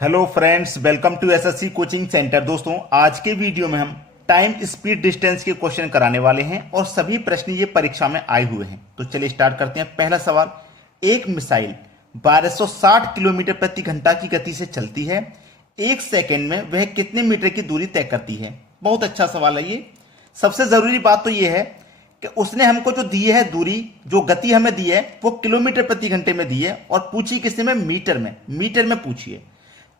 Hello friends, welcome to SSC coaching centre. दोस्तों, आज के वीडियो में हम टाइम स्पीड डिस्टेंस के क्वेश्चन कराने वाले हैं और सभी प्रश्न ये परीक्षा में आए हुए हैं। तो चलिए स्टार्ट करते हैं। पहला सवाल, एक मिसाइल 1260 किलोमीटर प्रति घंटा की गति से चलती है, एक सेकेंड में वह कितने मीटर की दूरी तय करती है। बहुत अच्छा सवाल है ये। सबसे जरूरी बात तो ये है कि उसने हमको जो दी है दूरी, जो गति हमें दी है वो किलोमीटर प्रति घंटे में दी है और पूछी किसने में, मीटर में पूछी है।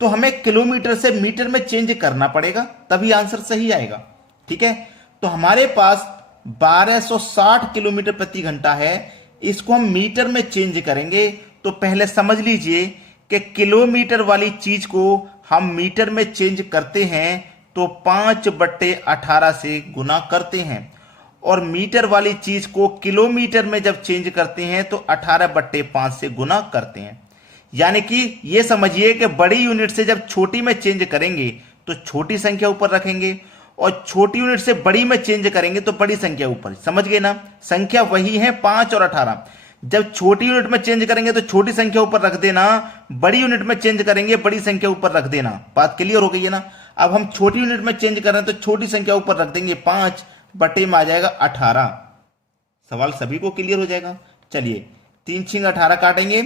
तो हमें किलोमीटर से मीटर में चेंज करना पड़ेगा, तभी आंसर सही आएगा। ठीक है, तो हमारे पास 1260 किलोमीटर प्रति घंटा है, इसको हम मीटर में चेंज करेंगे। तो पहले समझ लीजिए कि किलोमीटर वाली चीज को हम मीटर में चेंज करते हैं तो 5/18 से गुना करते हैं, और मीटर वाली चीज को किलोमीटर में जब चेंज करते हैं तो 18/5 से गुना करते हैं। यानी कि ये समझिए कि बड़ी यूनिट से जब छोटी में चेंज करेंगे तो छोटी संख्या ऊपर रखेंगे, और छोटी यूनिट से बड़ी में चेंज करेंगे तो बड़ी संख्या ऊपर। समझ गए ना, संख्या वही है 5 और 18। जब छोटी यूनिट में चेंज करेंगे तो छोटी संख्या ऊपर रख देना, बड़ी यूनिट में चेंज करेंगे बड़ी संख्या ऊपर रख देना। बात क्लियर हो गई है ना। अब हम छोटी यूनिट में चेंज कर रहे हैं तो छोटी संख्या ऊपर रख देंगे, 5 बटे में आ जाएगा 18। सवाल सभी को क्लियर हो जाएगा। चलिए, 3 × 18 काटेंगे,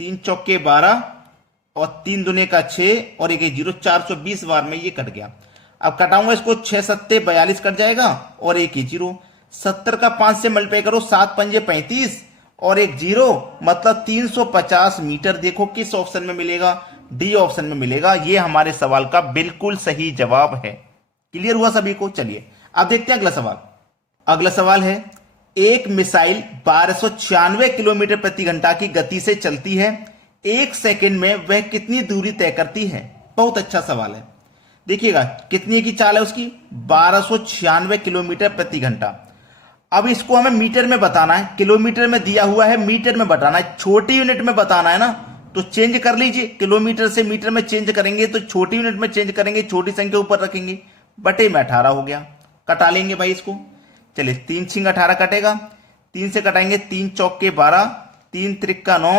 3 चौके 12 और 3 दूने का 6 और 1 0, 420 बार में ये कट गया। अब कटाऊंगा इसको, 6 सत्ते 42 कट जाएगा और 1 0। 70 का 5 से मल्टीप्लाई करो, 7 पंजे 35 और 1 0, मतलब 350 मीटर। देखो किस ऑप्शन में मिलेगा, डी ऑप्शन में मिलेगा। ये हमारे सवाल का बिल्कुल सही जवाब है। क्लियर हुआ सभी को। चलिए अब देखते हैं अगला सवाल। अगला सवाल है, एक मिसाइल 1296 किलोमीटर प्रति घंटा की गति से चलती है, एक सेकंड में वह कितनी दूरी तय करती है। बहुत अच्छा सवाल है। देखिएगा कितनी की चाल है उसकी, 1296 किलोमीटर प्रति घंटा। अब इसको हमें मीटर में बताना है, किलोमीटर में दिया हुआ है, मीटर में बताना है, छोटी यूनिट में बताना है ना। तो चेंज कर लीजिए, किलोमीटर से मीटर में चेंज करेंगे तो छोटी यूनिट में चेंज करेंगे, छोटी संख्या ऊपर रखेंगे, बटे में 18 हो गया। कटा लेंगे भाई इसको। चलिए, 3 × 18 कटेगा, 3 से कटाएंगे, 3 चौके 12, 3 त्रिका 9,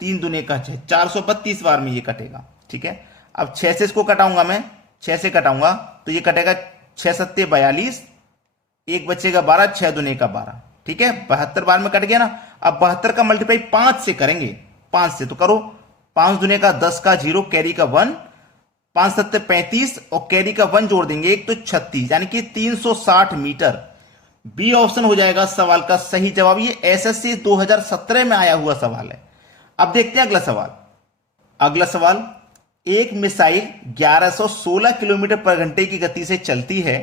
3 दूने का 6, 432 बार में ये कटेगा। ठीक है, अब 6 से इसको कटाऊंगा मैं, 6 से कटाऊंगा तो ये कटेगा 6 सत्ते 42, एक बचेगा 12, 6 दूने का 12। ठीक है, 72 बार में कट गया ना। अब 72 का मल्टीप्लाई 5 से करेंगे, 5 से तो करो, 5 दूने का 10 का 0, कैरी का 1, 5 सत्ते 35 और कैरी का 1 जोड़ देंगे 1 तो 36, यानी कि 360 मीटर। बी ऑप्शन हो जाएगा सवाल का सही जवाब। ये एसएससी 2017 में आया हुआ सवाल है। अब देखते हैं अगला सवाल। अगला सवाल, एक मिसाइल 1116 किलोमीटर पर घंटे की गति से चलती है,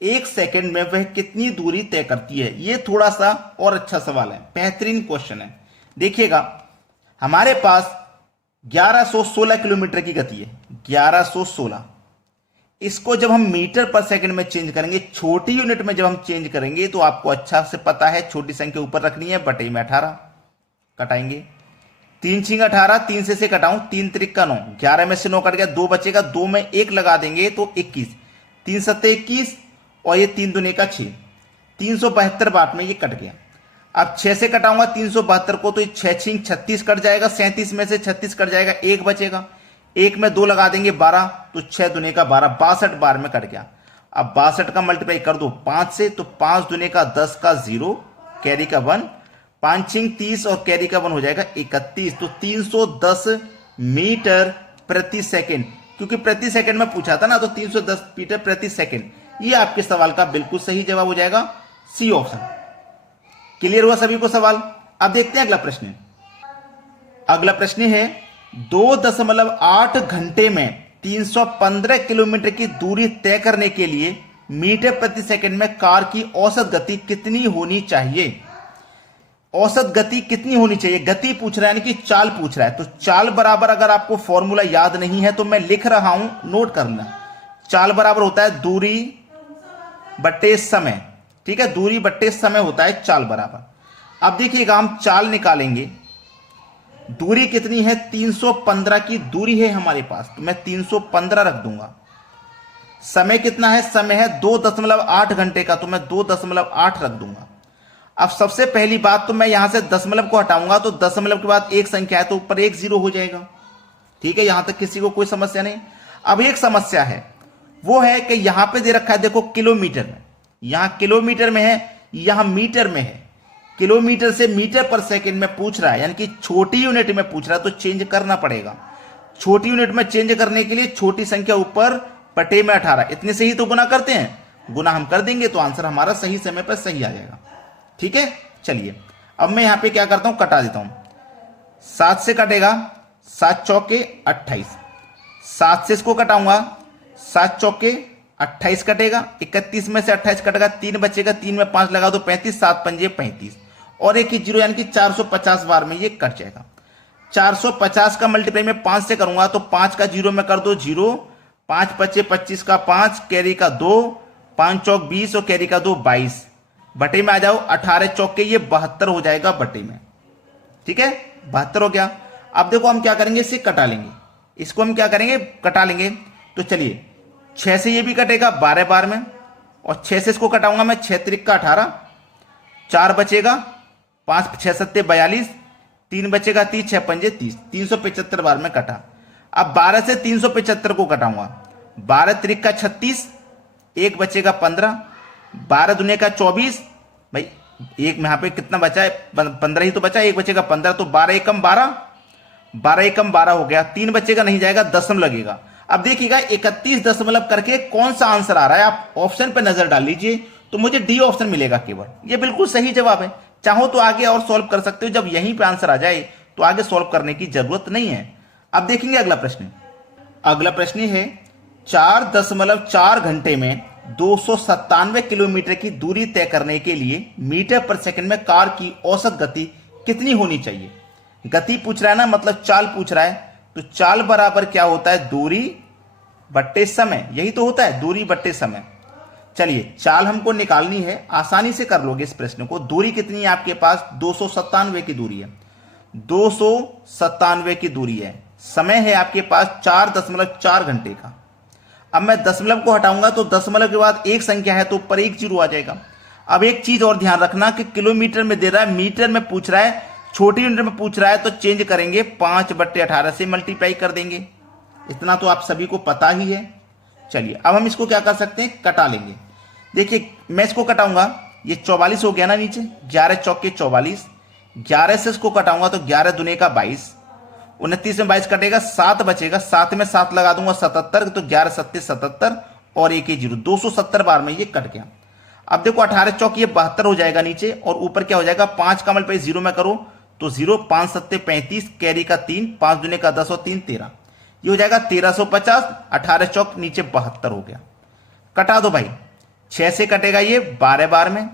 एक सेकंड में वह कितनी दूरी तय करती है। ये थोड़ा सा और अच्छा सवाल है, बेहतरीन क्वेश्चन है। देखिएगा, हमारे पास 1116 किलोमीटर की गति है, 1116। इसको जब हम मीटर पर सेकंड में चेंज करेंगे, छोटी यूनिट में जब हम चेंज करेंगे तो आपको अच्छा से पता है छोटी संख्या ऊपर रखनी है, बटे में 18। कटाएंगे, 3 × 18, 3 से कटाऊं, 3 त्रिका 9, 11 में से 9 कट गया, 2 बचेगा, 2 में 1 लगा देंगे तो 21, 3 सत्ते 21 और ये 3 दूने का 6, 372 बार में ये कट गया। अब 6 से कटाऊंगा 372 को तो 6 × 36 कट जाएगा, 37 में से 36 कट जाएगा, 1 बचेगा, 1 में 2 लगा देंगे 12, तो 6 दूने का 12, 62 बार में कट गया। अब 62 का मल्टीप्लाई कर दो 5 से, तो 5 दूने का 10 का 0, कैरी का 1, 5 × 30 और कैरी का 1 हो जाएगा 31, तो 310 मीटर प्रति सेकंड। क्योंकि प्रति सेकंड में पूछा था ना, तो 310 मीटर प्रति सेकंड। ये आपके सवाल का बिल्कुल सही जवाब हो जाएगा, सी ऑप्शन। क्लियर हुआ सभी को सवाल। अब देखते हैं अगला प्रश्न। अगला प्रश्न है, 2.8 घंटे में 315 किलोमीटर की दूरी तय करने के लिए मीटर प्रति सेकंड में कार की औसत गति कितनी होनी चाहिए। औसत गति कितनी होनी चाहिए, गति पूछ रहा है, यानी कि चाल पूछ रहा है। तो चाल बराबर, अगर आपको फॉर्मूला याद नहीं है तो मैं लिख रहा हूं, नोट कर लेना। चाल बराबर होता है दूरी बटे समय। ठीक है, दूरी बटे समय होता है चाल बराबर। अब देखिएगा, हम चाल निकालेंगे, दूरी कितनी है, 315 की दूरी है हमारे पास, तो मैं 315 रख दूंगा। समय कितना है, समय है 2.8 घंटे का, तो मैं 2.8 रख दूंगा। अब सबसे पहली बात तो मैं यहां से दशमलव को हटाऊंगा, तो दशमलव के बाद एक संख्या है तो ऊपर 1 0 हो जाएगा। ठीक है, यहां तक किसी को कोई समस्या नहीं। अब एक समस्या है, वो है कि यहां पे दे रखा है देखो किलोमीटर में, यहां किलोमीटर में है, यहां मीटर में है। किलोमीटर से मीटर पर सेकंड में पूछ रहा है, यानी कि छोटी यूनिट में पूछ रहा है, तो चेंज करना पड़ेगा। छोटी यूनिट में चेंज करने के लिए छोटी संख्या ऊपर बटे में 18, इतने से ही तो गुना करते हैं, गुना हम कर देंगे तो आंसर हमारा सही समय पर सही आ जाएगा। ठीक है, चलिए अब मैं यहां पे क्या करता हूं, कटा देता हूं। 7 से कटेगा 7 चौके 28, 7 से इसको कटाऊंगा, 7 चौके 28 कटेगा, 31 में से 28 कटेगा, 3 बचेगा, 3 में 5 लगा दो 35, 7 पंजे 35 और एक ही जीरो, यानी कि 450 बार में ये कट जाएगा। 450 का मल्टीप्लाई में 5 से करूंगा तो 5 का जीरो में कर दो जीरो, 5 बचे 25 का 5, कैरी का 2, 5 चौक 20 और कैरी का 2 22, बटे में आ जाओ 18 चौके ये 72 हो जाएगा बटे में। ठीक है, 72 हो गया। अब देखो हम क्या करेंगे, इसे कटा लेंगे, इसको हम क्या करेंगे, कटा लेंगे। तो चलिए 6 से ये भी कटेगा 12 बार में, और 6 से इसको कटाऊंगा मैं, 6 त्रिक का 18, 4 बचेगा, 5 6 सत्ते 42, 3 बचेगा 30, 6 पंजे 30, 375 बार में कटा। अब 12 से 375 को कटाऊंगा, 12 त्रिक का 36, 1 बचेगा 15, 12 दुने का 24, भाई एक में यहाँ पे कितना बचा है, 15 ही तो बचा, 1 बचेगा 15, तो 12 एकम 12, 12 एकम 12 हो गया, 3 बचेगा नहीं जाएगा, दशम लगेगा। अब देखिएगा 31 दशमलव करके कौन सा आंसर आ रहा है, आप ऑप्शन पे नजर डाल लीजिए तो मुझे डी ऑप्शन मिलेगा केवल, ये बिल्कुल सही जवाब है। चाहो तो आगे और सॉल्व कर सकते हो, जब यहीं पे आंसर आ जाए तो आगे सॉल्व करने की जरूरत नहीं है। अब देखेंगे अगला प्रश्न। अगला प्रश्न है 4.4 घंटे में 297 किलोमीटर की दूरी तय करने के लिए मीटर पर सेकंड में कार की औसत गति कितनी होनी चाहिए। गति पूछ रहा है ना, मतलब चाल पूछ रहा है, तो चाल बराबर क्या होता है, दूरी बट्टे समय, यही तो होता है, दूरी बट्टे समय। चलिए चाल हमको निकालनी है, आसानी से कर लोगे इस प्रश्न को। दूरी कितनी है आपके पास, 297 की दूरी है, 297 की दूरी है। समय है आपके पास 4.4 घंटे का। अब मैं दशमलव को हटाऊंगा तो दशमलव के बाद एक संख्या है तो ऊपर एक जीरो आ जाएगा। अब एक चीज और ध्यान रखना कि किलोमीटर में दे रहा है, मीटर में पूछ रहा है, छोटी यूनिट में पूछ रहा है, तो चेंज करेंगे 5/18 से मल्टीप्लाई कर देंगे। इतना तो आप सभी को पता ही है। चलिए अब हम इसको क्या कर सकते हैं, कटा लेंगे। देखिए मैं इसको कटाऊंगा, ये 44 हो गया ना नीचे, 11 चौके 44, 11 से इसको कटाऊंगा तो 11 दुने का 22, 29 में 22 कटेगा, 7 बचेगा, 7 में 7 लगा दूंगा 77, तो 11 सत्ते 77 और एक ही जीरो, 270 बार में ये कट गया। अब देखो 18 चौक ये 72 हो जाएगा नीचे, और ऊपर क्या हो जाएगा, 5 का मल्टीप्लाई 0 में करो तो 0, 5 सत्ते 35, कैरी का 3, 5 दुने का 10 और 3 13, ये हो जाएगा 1350। 18 चौक नीचे 72 हो गया। कटा दो भाई, 6 से कटेगा ये 12 बार में,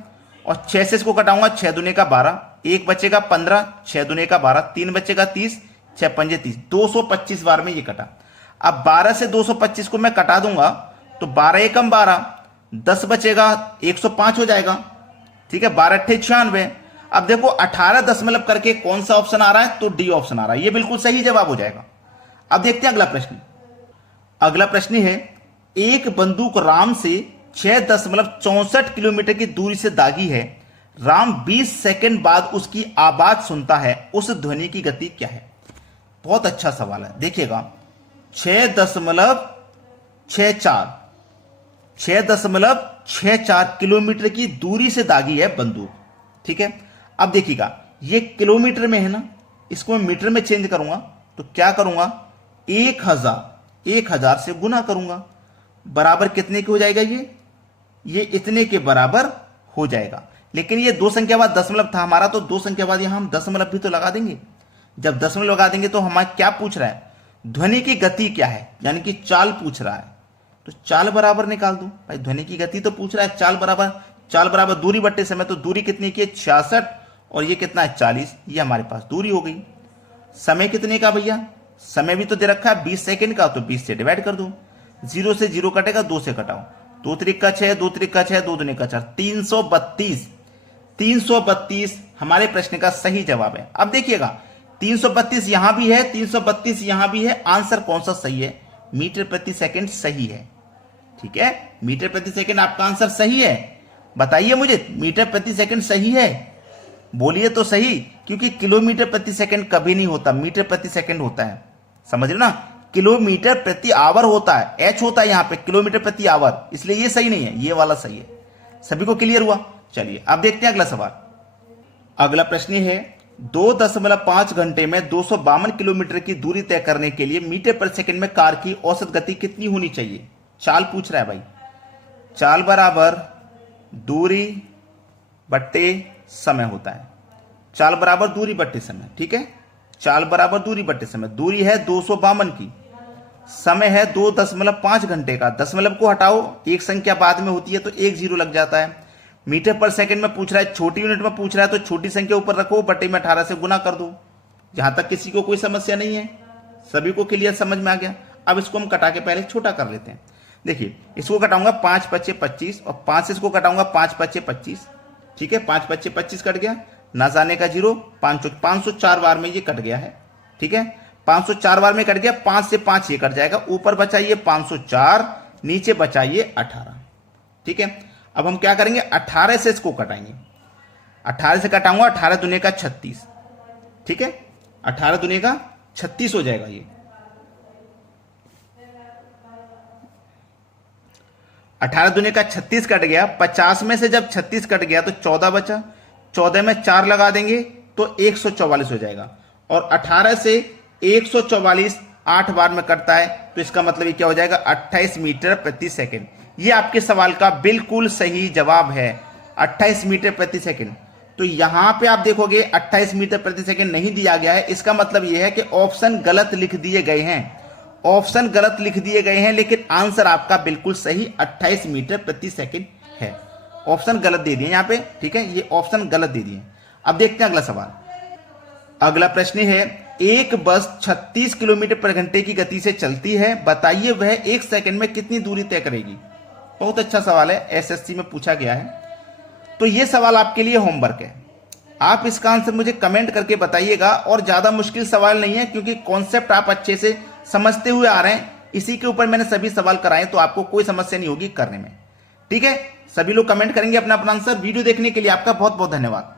और 6 से इसको कटाऊंगा, 6 दुने का 12, 1 बचेगा 15, 6 दुने का 12, 3 बचेगा 30, 6 पंजे 30, 225 बार में ये कटा। अब 12 से 225 को मैं कटा दूंगा तो 12 एकम 12, 10 बचेगा, 105 हो जाएगा। ठीक है, 12 अट्ठे 96। अब देखो 18 दशमलव करके कौन सा ऑप्शन आ रहा है, तो डी ऑप्शन आ रहा है, ये बिल्कुल सही जवाब हो जाएगा। अब देखते हैं अगला प्रश्न। अगला प्रश्न है, एक बंदूक राम से 6.64 किलोमीटर की दूरी से दागी है, राम 20 सेकंड बाद उसकी आवाज सुनता है, उस ध्वनि की गति क्या है। बहुत अच्छा सवाल है, देखिएगा 6.64 किलोमीटर की दूरी से दागी है बंदूक। ठीक है, अब देखिएगा ये किलोमीटर में है ना, इसको मैं मीटर में चेंज करूंगा तो क्या करूंगा, 1000 से गुना करूंगा, बराबर कितने की हो जाएगा, ये इतने के बराबर हो जाएगा। लेकिन ये 2 संख्या बाद दशमलव था हमारा, तो 2 संख्या बाद यहां हम दशमलव भी तो लगा देंगे। जब दशमलव लगा देंगे तो हमारा क्या पूछ रहा है, ध्वनि की गति क्या है, यानी कि चाल पूछ रहा है, तो चाल बराबर निकाल दो भाई। ध्वनि की गति तो पूछ रहा है, चाल बराबर दूरी बट्टे समय, तो दूरी कितनी की है, 66, और ये कितना है 40, ये हमारे पास दूरी हो गई। समय कितने का भैया, समय भी तो दे रखा है 20 सेकंड का, तो 20 से डिवाइड कर दो, 0 से 0 कटेगा, 2 से कटाओ, 2 त्रिक का 6, 2 त्रिक का 6, 2 दुने का 4, 332 हमारे प्रश्न का सही जवाब है। अब देखिएगा 332 यहां भी है, 332 यहां भी है, आंसर कौन सा सही है, मीटर प्रति सेकंड सही है। ठीक है, मीटर प्रति सेकंड आपका आंसर सही है, बताइए मुझे, मीटर प्रति सेकंड सही है, बोलिए तो सही, क्योंकि किलोमीटर प्रति सेकंड कभी नहीं होता, मीटर प्रति सेकंड होता है। समझ रहे ना, किलोमीटर प्रति आवर होता है, एच होता है यहाँ पे किलोमीटर प्रति आवर, इसलिए ये सही नहीं है, ये वाला सही है। सभी को क्लियर हुआ? चलिए अब देखते हैं अगला सवाल। अगला प्रश्न है 2.5 घंटे में 252 किलोमीटर की दूरी तय करने के लिए मीटर पर सेकंड में कार की औसत गति कितनी होनी चाहिए? चाल पूछ रहा है भाई। चाल बराबर दूरी बट्टे समय होता है। चाल बराबर दूरी बट्टे समय, ठीक है। चाल बराबर दूरी बट्टे समय। दूरी है 252 की, समय है 2.5 घंटे का। दशमलव को हटाओ, एक संख्या बाद में होती है तो 1 0 लग जाता है। मीटर पर सेकंड में पूछ रहा है, छोटी यूनिट में पूछ रहा है तो छोटी संख्या ऊपर रखो, बटे में 18 से गुना कर दो। जहां तक किसी को कोई समस्या नहीं है, सभी को क्लियर समझ में आ गया। अब इसको हम कटा के पहले छोटा कर लेते हैं। देखिए इसको कटाऊंगा 5 5 25 और 5 से इसको कटाऊंगा 5 5 25, ठीक है। 5 5 25 कट गया, ना जाने का 0, 504 बार में ये कट गया है, ठीक है। 504 बार में कट गया, 5 से 5 ये कट जाएगा, ऊपर बचाइए 504, नीचे बचाइए 18, ठीक है। अब हम क्या करेंगे, 18 से इसको कटाएंगे। 18 से कटाऊंगा, 18 दुने का 36, ठीक है। 18 दुने का 36 हो जाएगा ये। 18 दुने का 36 कट गया। 50 में से जब 36 कट गया तो 14 बचा, 14 में 4 लगा देंगे तो 144 हो जाएगा। और 18 से 144 8 बार में कटता है, तो इसका मतलब ये क्या हो जाएगा, 28 मीटर प्रति सेकंड। ये आपके सवाल का बिल्कुल सही जवाब है, 28 मीटर प्रति सेकंड। तो यहां पे आप देखोगे 28 मीटर प्रति सेकंड नहीं दिया गया है, इसका मतलब यह है कि ऑप्शन गलत लिख दिए गए हैं। ऑप्शन गलत लिख दिए गए हैं, लेकिन आंसर आपका बिल्कुल सही 28 मीटर प्रति सेकंड है। ऑप्शन गलत दे दिए यहां पे, ठीक है, ये ऑप्शन गलत दे दिए। अब देखते हैं अगला सवाल। अगला प्रश्न है, एक बस 36 किलोमीटर पर घंटे की गति से चलती है, बताइए वह 1 सेकंड में कितनी दूरी तय करेगी? बहुत अच्छा सवाल है, एसएससी में पूछा गया है। तो यह सवाल आपके लिए होमवर्क है, आप इसका आंसर मुझे कमेंट करके बताइएगा। और ज्यादा मुश्किल सवाल नहीं है, क्योंकि कॉन्सेप्ट आप अच्छे से समझते हुए आ रहे हैं, इसी के ऊपर मैंने सभी सवाल कराए, तो आपको कोई समस्या नहीं होगी करने में, ठीक है। सभी लोग कमेंट करेंगे अपना अपना आंसर। वीडियो देखने के लिए आपका बहुत बहुत धन्यवाद।